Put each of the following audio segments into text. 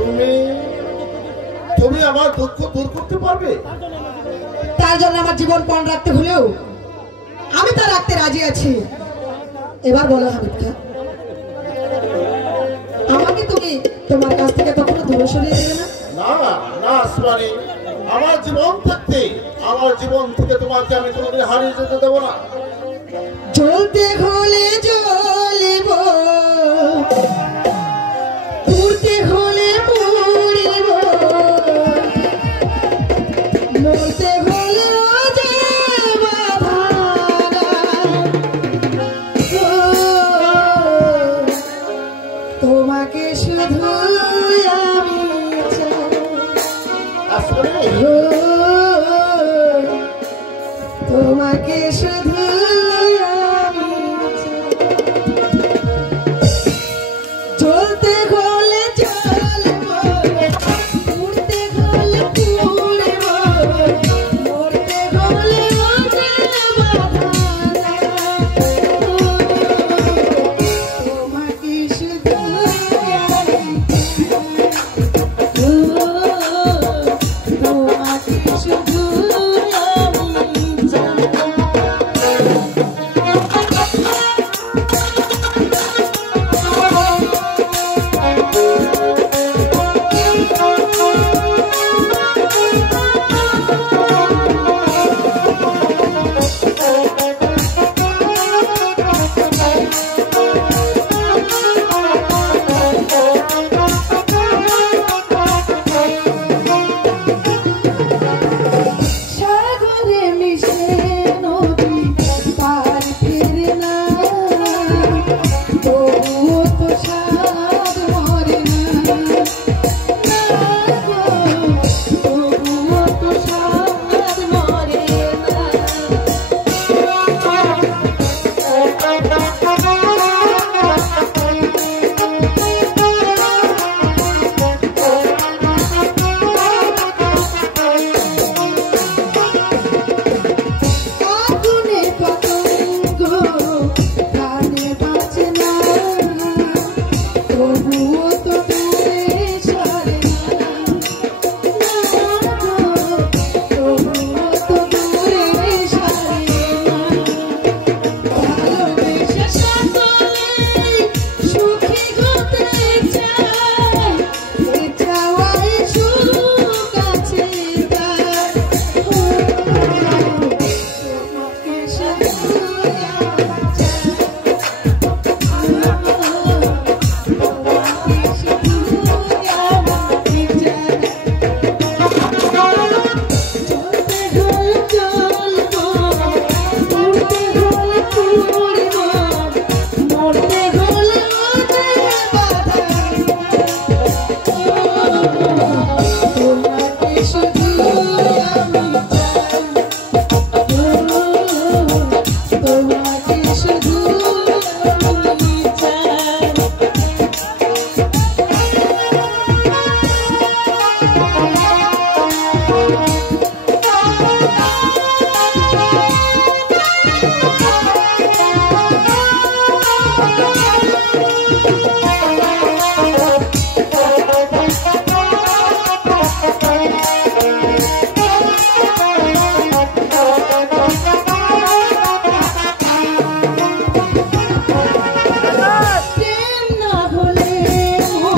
তুমি তুমি আমার দুঃখ দূর করতে পারবে? তার জন্য আমার জীবন পণ রাখতে হলেও আমি তা রাখতে রাজি আছি। এবার বলো হামিদ খা, আমাকে তুমি তোমার কাছ থেকে কখনো দূরে সরিয়ে দেবে না? না না আসমানি, আমার জীবন থাকতে আমার জীবন থেকে তোমাকে আমি কোনোদিন হারিয়ে যেতে দেবো না। জ্বলতে হলে জ্বলিব, পুড়তে হলে পুড়িব, মরতে হলে তোমাকে শুধু আমি চাই, তোমাকে শুধু আমি চলতে হলে চলব, উড়তে হলে উড়ব, মরতে হলে তোমাকে শুধু তোমাকে শুধু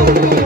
Thank you.